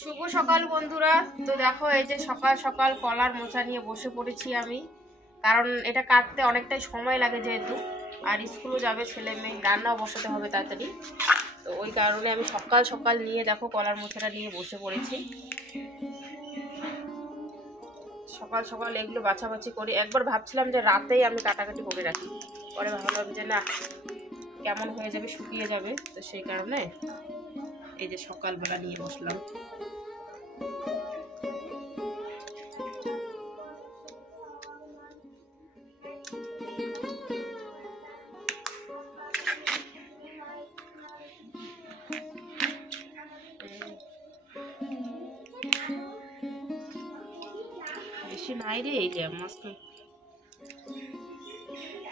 শুভ সকাল বন্ধুরা। তো দেখো এই যে সকাল সকাল কলার মোচা নিয়ে বসে পড়েছি আমি, কারণ এটা কাটতে অনেকটাই সময় লাগে যেহেতু, আর স্কুলও যাবে ছেলে মেয়ে, রান্নাও বসাতে হবে তাড়াতাড়ি। তো ওই কারণে আমি সকাল সকাল নিয়ে দেখো কলার মোচাটা নিয়ে বসে পড়েছি। সকাল সকাল এগুলো বাছাবাছি করি। একবার ভাবছিলাম যে রাতেই আমি কাটাকাটি করে রাখি, পরে ভাবলাম যে না, কেমন হয়ে যাবে, শুকিয়ে যাবে, তো সেই কারণে এই যে সকালবেলা নিয়ে বসলাম। বেশি নাই রে, এই যে মস্ত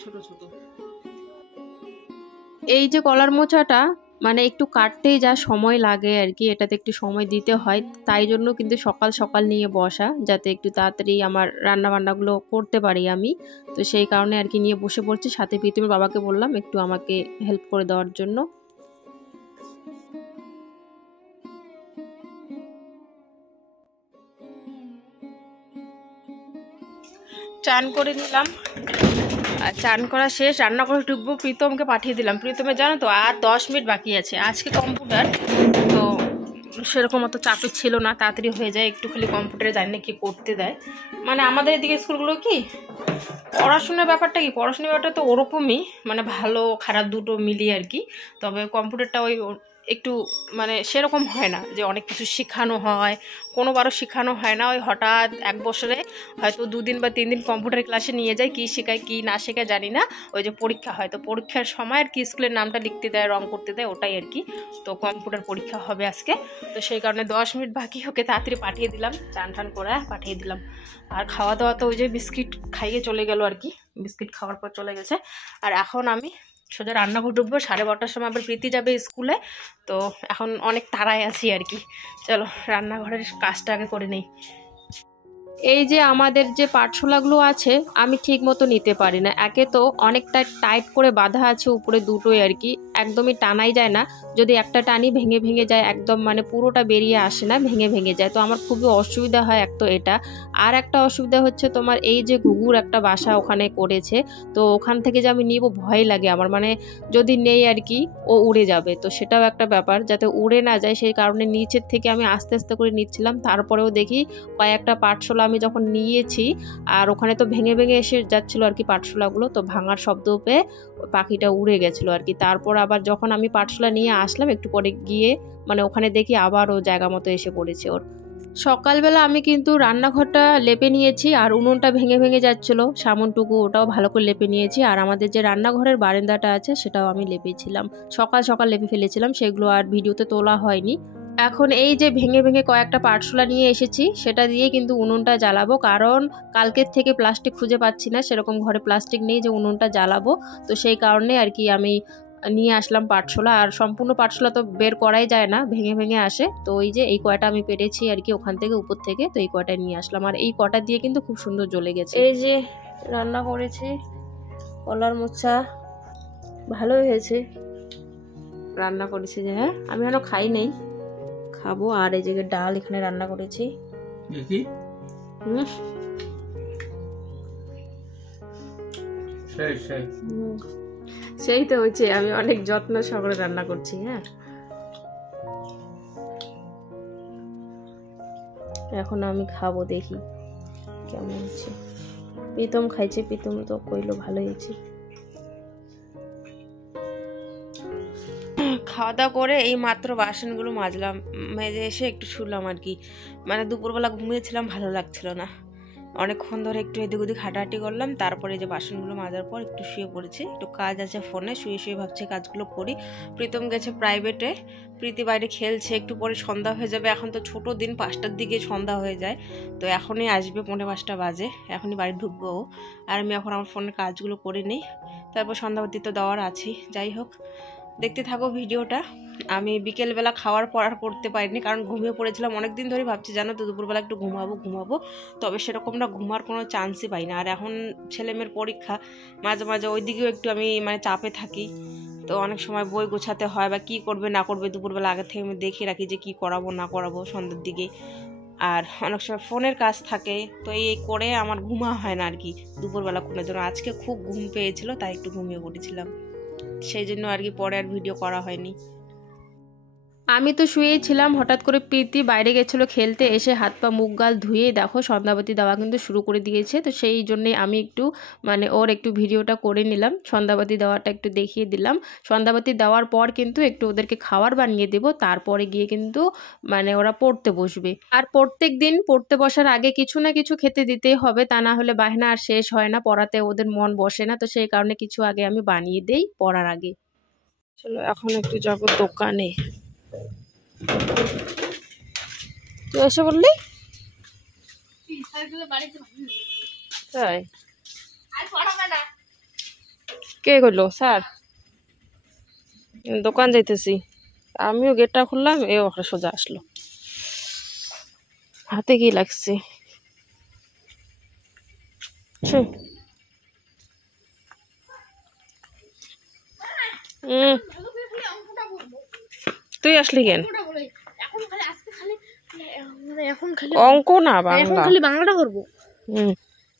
ছোট ছোট। এই যে কলার মোচাটা মানে একটু কাটতেই যা সময় লাগে আর কি, এটাতে একটু সময় দিতে হয়, তাই জন্য কিন্তু সকাল সকাল নিয়ে বসা, যাতে একটু তাড়াতাড়ি আমার রান্না বান্নাগুলো করতে পারি আমি। তো সেই কারণে আর কি নিয়ে বসে পড়ছি। সাথে প্রীতমের বাবাকে বললাম একটু আমাকে হেল্প করে দেওয়ার জন্য। চান করে নিলাম, আর চান করা শেষ, রান্না করে ঢুকবো। প্রীতমকে পাঠিয়ে দিলাম। প্রীতমের জানো তো আর 10 মিনিট বাকি আছে, আজকে কম্পিউটার, তো সেরকম অত চাপের ছিল না, তাড়াতাড়ি হয়ে যায়। একটু খালি কম্পিউটারে জানি না কি করতে দেয়, মানে আমাদের এদিকে স্কুলগুলো কি পড়াশোনার ব্যাপারটা কি, পড়াশোনার ব্যাপারটা তো ওরকমই, মানে ভালো খারাপ দুটো মিলিয়ে আর কি। তবে কম্পিউটারটা ওই একটু মানে সেরকম হয় না যে অনেক কিছু শেখানো হয়, কোনোবারও শেখানো হয় না। ওই হঠাৎ এক বছরে হয়তো 2 দিন বা 3 দিন কম্পিউটার ক্লাসে নিয়ে যায়, কী শেখায় কী না শেখায় জানি না। ওই যে পরীক্ষা হয়, তো পরীক্ষার সময় আর কি স্কুলের নামটা লিখতে দেয়, রং করতে দেয়, ওটাই আর কি। তো কম্পিউটার পরীক্ষা হবে আজকে, তো সেই কারণে 10 মিনিট বাকি, ওকে তাড়াতাড়ি পাঠিয়ে দিলাম, চান টান করে পাঠিয়ে দিলাম। আর খাওয়া দাওয়া তো ওই যে বিস্কিট খাইয়ে চলে গেল আর কি, বিস্কিট খাওয়ার পর চলে গেছে। আর এখন আমি সোজা রান্নাঘর ঢুকবো, 12:30টার সময় আবার প্রীতি যাবে স্কুলে, তো এখন অনেক তাড়ায় আছি আর কি। চলো রান্নাঘরের কাজটা আগে করে নেই। এই যে আমাদের যে পাটশোলাগুলো আছে আমি ঠিক মতো নিতে পারি না, একে তো অনেকটা টাইট করে বাঁধা আছে উপরে দুটোই আর কি, একদমই টানাই যায় না। যদি একটা টানি ভেঙে ভেঙে যায়, একদম মানে পুরোটা বেরিয়ে আসে না, ভেঙে ভেঙে যায়। তো আমার খুবই অসুবিধা হয় এক তো এটা, আর একটা অসুবিধা হচ্ছে তোমার এই যে ঘুঘুর একটা বাসা ওখানে করেছে, তো ওখান থেকে যে আমি নিব ভয় লাগে আমার, মানে যদি নেই আর কি ও উড়ে যাবে, তো সেটাও একটা ব্যাপার, যাতে উড়ে না যায় সেই কারণে নিচের থেকে আমি আস্তে আস্তে করে নিচ্ছিলাম। তারপরেও দেখি কয়েকটা পাটশোলা আমি যখন নিয়েছি, আর ওখানে তো ভেঙে ভেঙে এসে যাচ্ছিলো আর কি পাটশোলাগুলো, তো ভাঙার শব্দ পেয়ে পাখিটা উড়ে গেছিলো আর কি। তারপর আবার যখন আমি পাটশোলা নিয়ে আসলাম একটু পরে গিয়ে, মানে ওখানে দেখি আবার ও জায়গা মতো এসে পড়েছে ওর। সকালবেলা আমি কিন্তু রান্নাঘরটা লেপে নিয়েছি, আর উনুনটা ভেঙে ভেঙে যাচ্ছিলো সামনটুকু, ওটাও ভালো করে লেপে নিয়েছি। আর আমাদের যে রান্নাঘরের বারান্দাটা আছে সেটাও আমি লেপেছিলাম, সকাল সকাল লেপে ফেলেছিলাম, সেগুলো আর ভিডিওতে তোলা হয়নি। এখন এই যে ভেঙে ভেঙে কয়েকটা পাটশোলা নিয়ে এসেছি, সেটা দিয়ে কিন্তু উনুনটা জ্বালাবো, কারণ কালকের থেকে প্লাস্টিক খুঁজে পাচ্ছি না, সেরকম ঘরে প্লাস্টিক নেই যে উনুনটা জ্বালাবো। তো সেই কারণে আর কি আমি নিয়ে আসলাম পাটশোলা, আর সম্পূর্ণ পাটশোলা তো বের করাই যায় না, ভেঙে ভেঙে আসে। তো ওই যে এই কয়টা আমি পেরেছি আর কি ওখান থেকে উপর থেকে, তো এই কয়টা নিয়ে আসলাম, আর এই কটা দিয়ে কিন্তু খুব সুন্দর জ্বলে গেছে। এই যে রান্না করেছি কলার মোচা, ভালোই হয়েছে রান্না করেছি যে, হ্যাঁ আমি এখনো খাই নাই, খাবো। আর এই যে ডাল এখানে রান্না করেছি, সেই তো হয়েছে, আমি অনেক যত্ন সহকারে রান্না করছি। হ্যাঁ এখন আমি খাবো, দেখি কেমন হচ্ছে। প্রীতম খাইছে, প্রীতম তো কইলো ভালোই হয়েছে। খাওয়া দাওয়া করে এই মাত্র বাসনগুলো মাজলাম, মেজে এসে একটু শুলাম আর কি, মানে দুপুরবেলা ঘুমিয়েছিলাম, ভালো লাগছিল না, অনেকক্ষণ ধরে একটু এদিক ওদিক হাঁটাহাঁটি করলাম, তারপরে যে বাসনগুলো মাজার পর একটু শুয়ে পড়েছি, একটু কাজ আছে ফোনে, শুয়ে শুয়ে ভাবছি কাজগুলো করি। প্রীতম গেছে প্রাইভেটে, প্রীতি বাইরে খেলছে, একটু পরে সন্ধ্যা হয়ে যাবে, এখন তো ছোট দিন, 5টার দিকে সন্ধ্যা হয়ে যায়, তো এখনই আসবে, 5:45 বাজে, এখনই বাড়ি ঢুকবো। আর আমি এখন আমার ফোনের কাজগুলো করে নিই, তারপর সন্ধ্যাবতী তো দেওয়ার আছেই। যাই হোক দেখতে থাকো ভিডিওটা। আমি বিকেলবেলা খাওয়ার পর আর করতে পারিনি, কারণ ঘুমিয়ে পড়েছিলাম। অনেক দিন ধরে ভাবছি জানো তো দুপুরবেলা একটু ঘুমাবো, তবে সেরকম না ঘুমার কোনো চান্সই পাই না। আর এখন ছেলেমেয়ের পরীক্ষা, মাঝে মাঝে ওই দিকেও একটু আমি মানে চাপে থাকি। তো অনেক সময় বই গোছাতে হয় বা কী করবে না করবে দুপুরবেলা আগে থেকে আমি দেখে রাখি যে কী করাবো না করাবো সন্ধ্যের দিকে। আর অনেক সময় ফোনের কাজ থাকে, তো এই করে আমার ঘুমা হয় না আর কি দুপুরবেলা কোনো জন্য। আজকে খুব ঘুম পেয়েছিল তাই একটু ঘুমিয়ে পড়েছিলাম, সেই জন্য আর কি পরে আর ভিডিও করা হয়নি। আমি তো শুয়েই ছিলাম, হঠাৎ করে প্রীতি বাইরে গেছিলো খেলতে, এসে হাত পা মুখ গাল ধুয়ে দেখো সন্ধ্যাবাতি দেওয়া কিন্তু শুরু করে দিয়েছে। তো সেই জন্যে আমি একটু মানে ওর একটু ভিডিওটা করে নিলাম, সন্ধ্যাবাতি দেওয়াটা একটু দেখিয়ে দিলাম। সন্ধ্যাবাতি দেওয়ার পর কিন্তু একটু ওদেরকে খাবার বানিয়ে দেব, তারপরে গিয়ে কিন্তু মানে ওরা পড়তে বসবে। আর প্রত্যেক দিন পড়তে বসার আগে কিছু না কিছু খেতে দিতেই হবে, তা না হলে বায়না আর শেষ হয় না, পড়াতে ওদের মন বসে না। তো সেই কারণে কিছু আগে আমি বানিয়ে দেই পড়ার আগে। চলো এখন একটু যাবো দোকানে। তুই এসে বললি তাই? কে করলো স্যার? দোকান যাইতেছি, আমিও গেটটা খুললাম, এ ওখানে সোজা আসলো। হাতে কি লাগছে? তুই আসলি কেন? অঙ্ক না বাংলা, খালি বাংলাটা করবো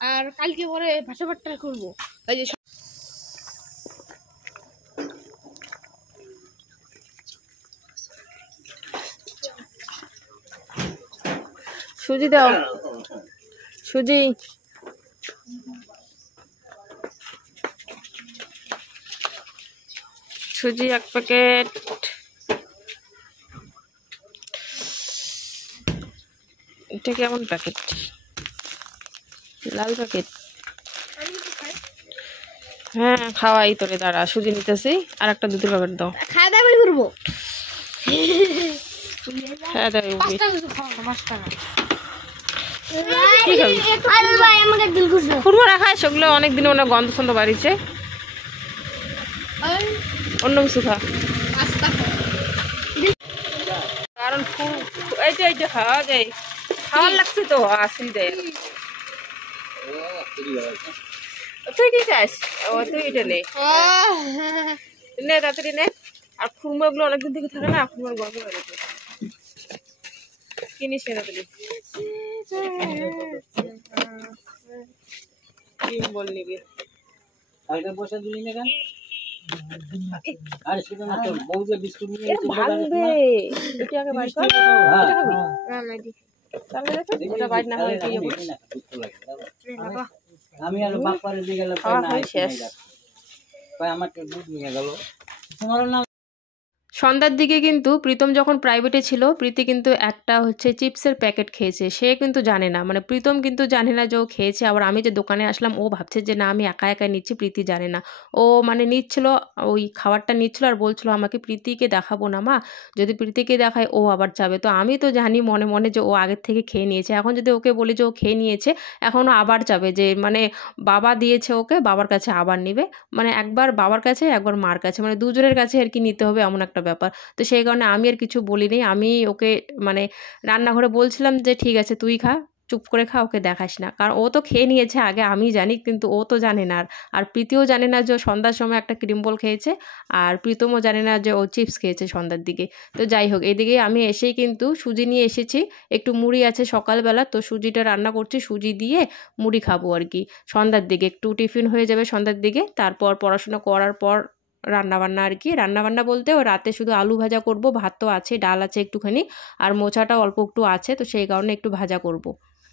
আর কালকে পরে ভাষাপাঠটা করবো। তাই যে সুজি দাও, সুজি। সুজি 1 প্যাকেট। এটা কেমন প্যাকেট? লাল প্যাকেট? হ্যাঁ খাওয়াই তোরে, দাঁড়া সুজি নিতেছি। আর একটা দুধের প্যাকেট দাও। খাওয়া দাওয়া করবো। হ্যাঁ দাও। ফুরফুরা খায় সেগুলো অনেকদিন অনেক গন্ধ ছন্দ বাড়িছে, অন্য কিছু খা। কারণ এইটা খাওয়া যায়, খাওয়ার লাগছে তো আসি দেয়। তুই কি চাস? ও তুই এটা নে, নে তাড়াতাড়ি নে। আর খুরমা গুলো অনেকদিন থেকে থাকে না, খুরমার গন্ধ বেরোতে। কিনিস নে তাড়াতাড়ি। ডিম বল নিবি? বসে দিলি না কেন? আরে শুধু না তো বউ যে বিস্কুট নিয়ে এসে ভাঙবে। এটা আগে বাইর কর। এটা খাবি? না না দি। তাহলে দেখো এটা বাইর না হয় কি হবে? আমি আর বাপারে দিয়ে গেল কই না শেষ। কই আমাকে দুধ নিয়ে গেল। তোমার নাম। সন্ধ্যার দিকে কিন্তু প্রীতম যখন প্রাইভেটে ছিল, প্রীতি কিন্তু একটা হচ্ছে চিপসের প্যাকেট খেয়েছে। সে কিন্তু জানে না, মানে প্রীতম কিন্তু জানে না যে ও খেয়েছে। আবার আমি যে দোকানে আসলাম ও ভাবছে যে না আমি একা একা নিচ্ছি, প্রীতি জানে না। ও মানে নিচ্ছিল, ওই খাবারটা নিচ্ছিল আর বলছিল আমাকে প্রীতিকে দেখাবো না মা, যদি প্রীতিকে দেখায় ও আবার যাবে। তো আমি তো জানি মনে মনে যে ও আগের থেকে খেয়ে নিয়েছে। এখন যদি ওকে বলি যে ও খেয়ে নিয়েছে, এখন ও আবার যাবে, যে মানে বাবা দিয়েছে ওকে, বাবার কাছে আবার নিবে। মানে একবার বাবার কাছে একবার মার কাছে, মানে দুজনের কাছে আর কি নিতে হবে, এমন একটা ব্যাপার। তো সেই কারণে আমি আর কিছু বলিনি। আমি ওকে মানে রান্নাঘরে বলছিলাম যে ঠিক আছে তুই খা, চুপ করে খা, ওকে দেখাস না। কারণ ও তো খেয়ে নিয়েছে আগে, আমি জানি, কিন্তু ও তো জানে না। আর প্রীতিও জানে না যে সন্ধ্যার সময় একটা ক্রিম বোল খেয়েছে, আর প্রীতমও জানে না যে ও চিপস খেয়েছে সন্ধ্যার দিকে। তো যাই হোক, এদিকে আমি এসেই কিন্তু সুজি নিয়ে এসেছি, একটু মুড়ি আছে সকালবেলা, তো সুজিটা রান্না করছি, সুজি দিয়ে মুড়ি খাবো আর কি সন্ধ্যার দিকে, একটু টিফিন হয়ে যাবে সন্ধ্যার দিকে। তারপর পড়াশোনা করার পর রান্নাবান্না আর কি, রান্নাবান্না বলতে ও রাতে শুধু আলু ভাজা করব, ভাত তো আছে, ডাল আছে একটুখানি, আর মোচাটা অল্প একটু আছে, তো সেই কারণে একটু ভাজা করব।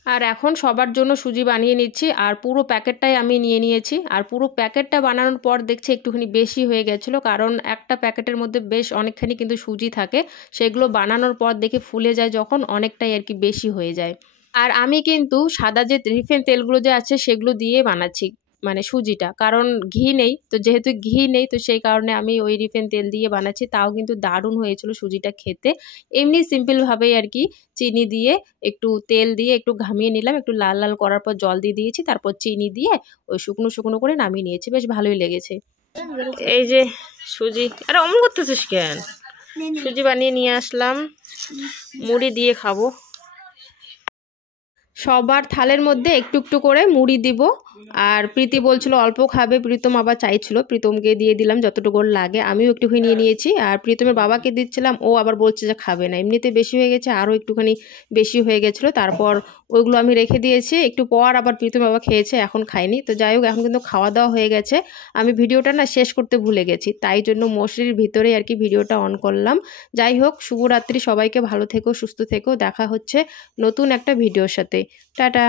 আর এখন সবার জন্য সুজি বানিয়ে নিচ্ছি, আর পুরো প্যাকেটটাই আমি নিয়ে নিয়েছি। আর পুরো প্যাকেটটা বানানোর পর দেখছি একটুখানি বেশি হয়ে গেছিলো, কারণ একটা প্যাকেটের মধ্যে বেশ অনেকখানি কিন্তু সুজি থাকে, সেগুলো বানানোর পর দেখে ফুলে যায় যখন, অনেকটাই আর কি বেশি হয়ে যায়। আর আমি কিন্তু সাদা যে রিফাইন তেলগুলো যে আছে সেগুলো দিয়ে বানাচ্ছি মানে সুজিটা, কারণ ঘি নেই, তো যেহেতু ঘি নেই তো সেই কারণে আমি ওই রিফাইন তেল দিয়ে বানাচ্ছি। তাও কিন্তু দারুণ হয়েছিল সুজিটা খেতে। এমনি সিম্পলভাবেই আর কি, চিনি দিয়ে একটু তেল দিয়ে একটু ঘামিয়ে নিলাম, একটু লাল লাল করার পর জল দিয়ে দিয়েছি, তারপর চিনি দিয়ে ওই শুকনো শুকনো করে নামিয়ে নিয়েছি, বেশ ভালোই লেগেছে। এই যে সুজি, আরে অমন করতেছিস কেন? সুজি বানিয়ে নিয়ে আসলাম, মুড়ি দিয়ে খাবো। সবার থালের মধ্যে একটু একটু করে মুড়ি দিব। আর প্রীতি বলছিল অল্প খাবে, প্রীতম আবার চাইছিল, প্রীতমকে দিয়ে দিলাম যতটুকু লাগে। আমিও একটুখানি নিয়ে নিয়েছি, আর প্রীতমের বাবাকে দিচ্ছিলাম, ও আবার বলছে যে খাবে না, এমনিতে বেশি হয়ে গেছে, আরও একটুখানি বেশি হয়ে গেছিলো। তারপর ওইগুলো আমি রেখে দিয়েছি, একটু পর আবার প্রীতম বাবা খেয়েছে, এখন খাইনি। তো যাই হোক, এখন কিন্তু খাওয়া দাওয়া হয়ে গেছে। আমি ভিডিওটা না শেষ করতে ভুলে গেছি, তাই জন্য মশারির ভিতরেই আর কি ভিডিওটা অন করলাম। যাই হোক, শুভরাত্রি, সবাইকে ভালো থেকো, সুস্থ থেকো, দেখা হচ্ছে নতুন একটা ভিডিওর সাথে। টাটা।